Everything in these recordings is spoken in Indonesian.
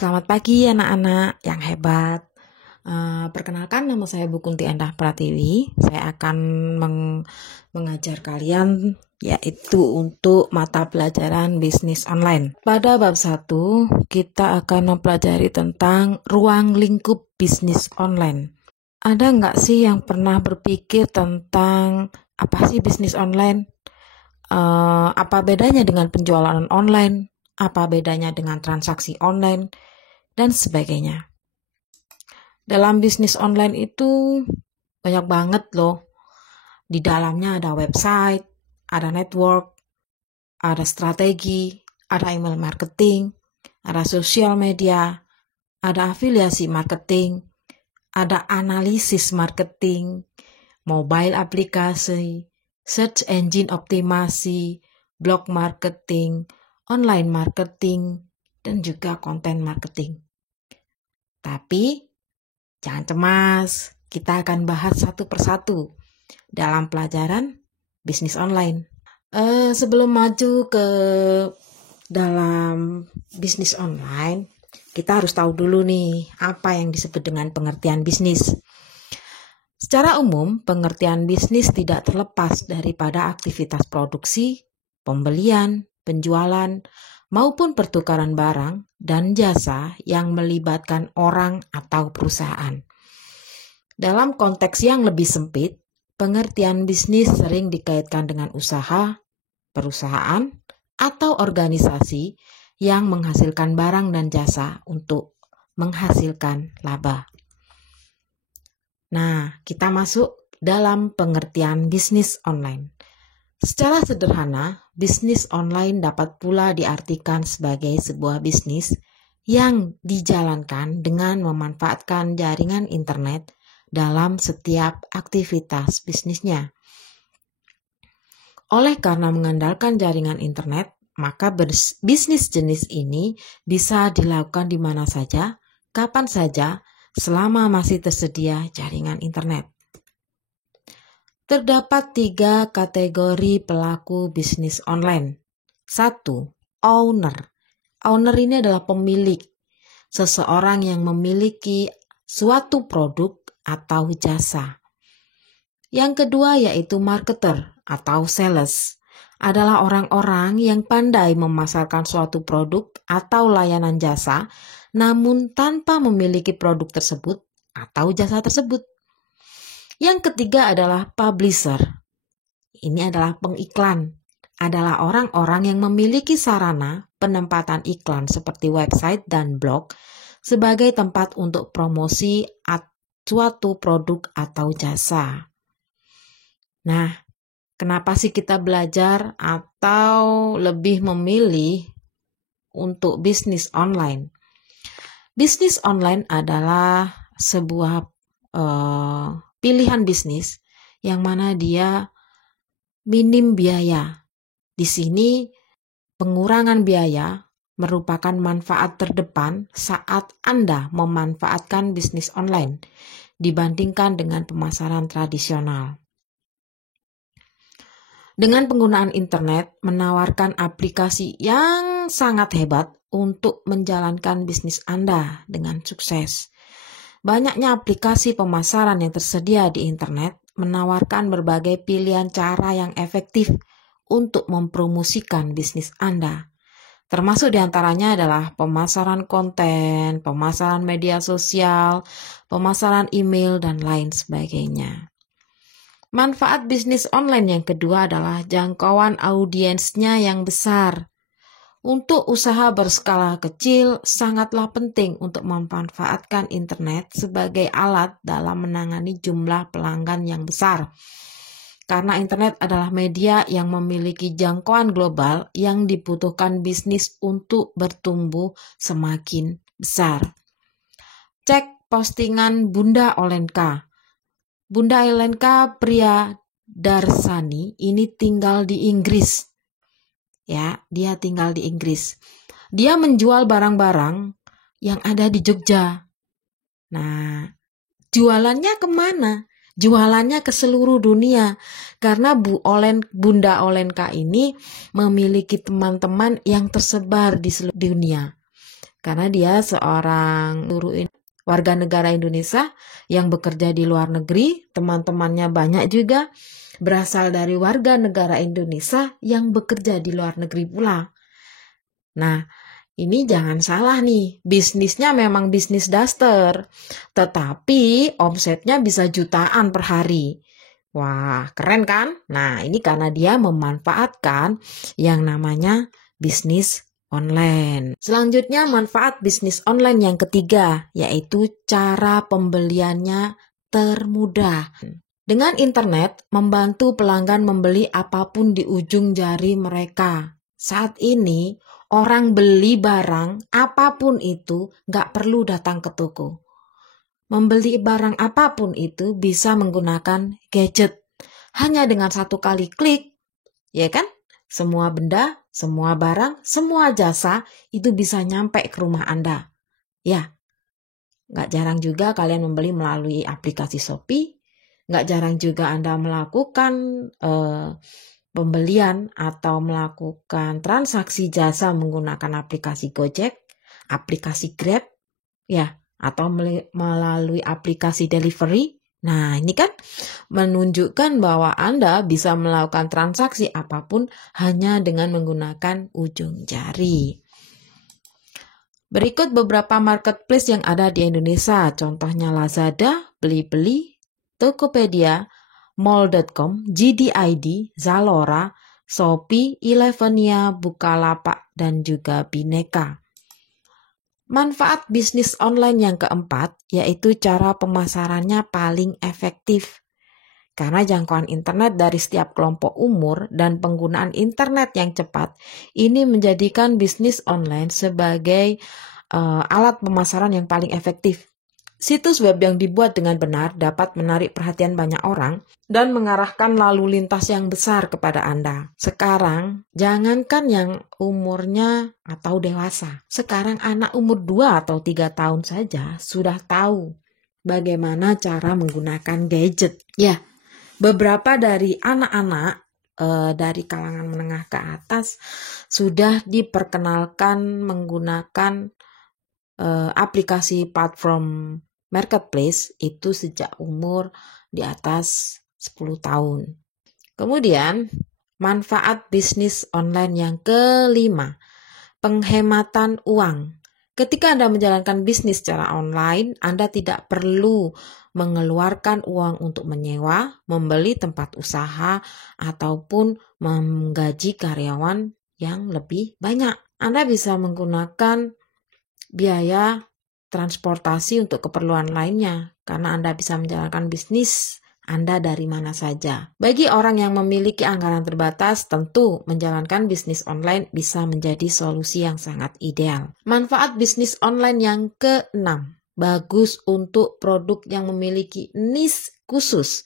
Selamat pagi anak-anak yang hebat. Perkenalkan, nama saya Bu Kunti Endah Pratiwi. Saya akan mengajar kalian yaitu untuk mata pelajaran bisnis online. Pada bab 1, kita akan mempelajari tentang ruang lingkup bisnis online. Ada nggak sih yang pernah berpikir tentang apa sih bisnis online? Apa bedanya dengan penjualan online? Apa bedanya dengan transaksi online? Dan sebagainya. Dalam bisnis online itu banyak banget loh. Di dalamnya ada website, ada network, ada strategi, ada email marketing, ada sosial media, ada afiliasi marketing, ada analisis marketing, mobile aplikasi, search engine optimasi, blog marketing, online marketing, dan juga konten marketing. Tapi jangan cemas, kita akan bahas satu persatu dalam pelajaran bisnis online. Sebelum maju ke dalam bisnis online, kita harus tahu dulu nih apa yang disebut dengan pengertian bisnis. Secara umum, pengertian bisnis tidak terlepas daripada aktivitas produksi, pembelian, penjualan, maupun pertukaran barang dan jasa yang melibatkan orang atau perusahaan. Dalam konteks yang lebih sempit, pengertian bisnis sering dikaitkan dengan usaha, perusahaan, atau organisasi yang menghasilkan barang dan jasa untuk menghasilkan laba. Nah, kita masuk dalam pengertian bisnis online. Secara sederhana, bisnis online dapat pula diartikan sebagai sebuah bisnis yang dijalankan dengan memanfaatkan jaringan internet dalam setiap aktivitas bisnisnya. Oleh karena mengandalkan jaringan internet, maka bisnis jenis ini bisa dilakukan di mana saja, kapan saja, selama masih tersedia jaringan internet. Terdapat 3 kategori pelaku bisnis online. 1. Owner. Owner ini adalah pemilik, seseorang yang memiliki suatu produk atau jasa. Yang kedua yaitu marketer atau sales. Adalah orang-orang yang pandai memasarkan suatu produk atau layanan jasa, namun tanpa memiliki produk tersebut atau jasa tersebut. Yang ketiga adalah publisher. Ini adalah pengiklan. Adalah orang-orang yang memiliki sarana penempatan iklan seperti website dan blog sebagai tempat untuk promosi suatu produk atau jasa. Nah, kenapa sih kita belajar atau lebih memilih untuk bisnis online? Bisnis online adalah sebuah pilihan bisnis yang mana dia minim biaya. Di sini pengurangan biaya merupakan manfaat terdepan saat Anda memanfaatkan bisnis online dibandingkan dengan pemasaran tradisional. Dengan penggunaan internet menawarkan aplikasi yang sangat hebat untuk menjalankan bisnis Anda dengan sukses. Banyaknya aplikasi pemasaran yang tersedia di internet menawarkan berbagai pilihan cara yang efektif untuk mempromosikan bisnis Anda. Termasuk diantaranya adalah pemasaran konten, pemasaran media sosial, pemasaran email, dan lain sebagainya. Manfaat bisnis online yang kedua adalah jangkauan audiensnya yang besar. Untuk usaha berskala kecil, sangatlah penting untuk memanfaatkan internet sebagai alat dalam menangani jumlah pelanggan yang besar. Karena internet adalah media yang memiliki jangkauan global yang dibutuhkan bisnis untuk bertumbuh semakin besar. Cek postingan Bunda Olenka. Bunda Olenka Priadarsani ini tinggal di Inggris. Ya, dia tinggal di Inggris. Dia menjual barang-barang yang ada di Jogja. Nah, jualannya kemana? Jualannya ke seluruh dunia. Karena Bunda Olenka ini memiliki teman-teman yang tersebar di seluruh dunia. karena dia seorang warga negara Indonesia yang bekerja di luar negeri. Teman-temannya banyak juga berasal dari warga negara Indonesia yang bekerja di luar negeri pula. Nah, ini jangan salah nih, bisnisnya memang bisnis daster, tetapi omsetnya bisa jutaan per hari. Wah, keren kan? Nah, ini karena dia memanfaatkan yang namanya bisnis online. Selanjutnya, manfaat bisnis online yang ketiga, yaitu cara pembeliannya termudah. Dengan internet, membantu pelanggan membeli apapun di ujung jari mereka. Saat ini, orang beli barang apapun itu gak perlu datang ke toko. Membeli barang apapun itu bisa menggunakan gadget. Hanya dengan satu kali klik, ya kan? Semua benda, semua barang, semua jasa itu bisa nyampe ke rumah Anda. Ya, gak jarang juga kalian membeli melalui aplikasi Shopee. Gak jarang juga Anda melakukan pembelian atau melakukan transaksi jasa menggunakan aplikasi Gojek, aplikasi Grab, ya, atau melalui aplikasi delivery. Nah, ini kan menunjukkan bahwa Anda bisa melakukan transaksi apapun hanya dengan menggunakan ujung jari. Berikut beberapa marketplace yang ada di Indonesia, contohnya Lazada, Blibli, Tokopedia, Mall.com, JD.ID, Zalora, Shopee, Elevenia, Bukalapak, dan juga Bineka. Manfaat bisnis online yang keempat, yaitu cara pemasarannya paling efektif. Karena jangkauan internet dari setiap kelompok umur dan penggunaan internet yang cepat, ini menjadikan bisnis online sebagai alat pemasaran yang paling efektif. Situs web yang dibuat dengan benar dapat menarik perhatian banyak orang dan mengarahkan lalu lintas yang besar kepada Anda. Sekarang, jangankan yang umurnya atau dewasa. Sekarang anak umur 2 atau 3 tahun saja sudah tahu bagaimana cara menggunakan gadget. Ya, beberapa dari anak-anak dari kalangan menengah ke atas sudah diperkenalkan menggunakan aplikasi platform marketplace itu sejak umur di atas 10 tahun. Kemudian, manfaat bisnis online yang kelima, penghematan uang. Ketika Anda menjalankan bisnis secara online, Anda tidak perlu mengeluarkan uang untuk menyewa, membeli tempat usaha, ataupun menggaji karyawan yang lebih banyak. Anda bisa menggunakan biaya transportasi untuk keperluan lainnya, karena Anda bisa menjalankan bisnis Anda dari mana saja. Bagi orang yang memiliki anggaran terbatas, tentu menjalankan bisnis online bisa menjadi solusi yang sangat ideal. Manfaat bisnis online yang keenam, bagus untuk produk yang memiliki niche khusus.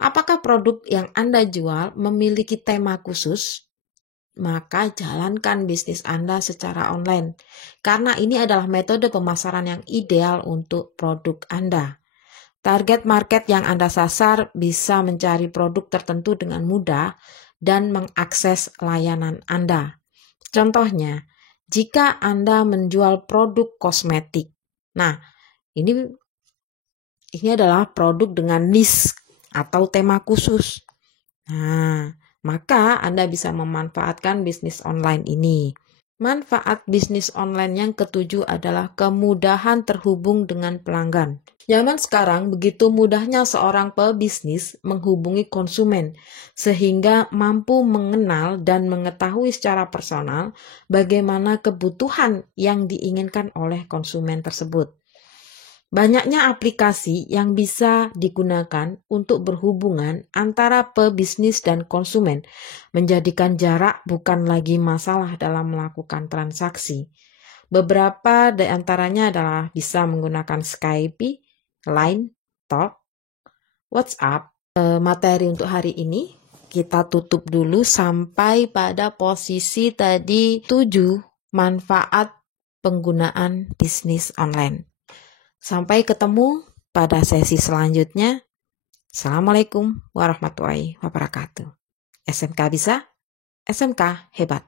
Apakah produk yang Anda jual memiliki tema khusus? Maka jalankan bisnis Anda secara online, karena ini adalah metode pemasaran yang ideal untuk produk Anda. Target market yang Anda sasar bisa mencari produk tertentu dengan mudah dan mengakses layanan Anda. Contohnya, jika Anda menjual produk kosmetik, nah ini adalah produk dengan niche atau tema khusus. Nah, maka Anda bisa memanfaatkan bisnis online ini. Manfaat bisnis online yang ketujuh adalah kemudahan terhubung dengan pelanggan. Zaman sekarang begitu mudahnya seorang pebisnis menghubungi konsumen, sehingga mampu mengenal dan mengetahui secara personal bagaimana kebutuhan yang diinginkan oleh konsumen tersebut. Banyaknya aplikasi yang bisa digunakan untuk berhubungan antara pebisnis dan konsumen, menjadikan jarak bukan lagi masalah dalam melakukan transaksi. Beberapa di antaranya adalah bisa menggunakan Skype, Line, Talk, WhatsApp. Materi untuk hari ini kita tutup dulu sampai pada posisi tadi 7, manfaat penggunaan bisnis online. Sampai ketemu pada sesi selanjutnya. Assalamualaikum warahmatullahi wabarakatuh. SMK bisa, SMK hebat.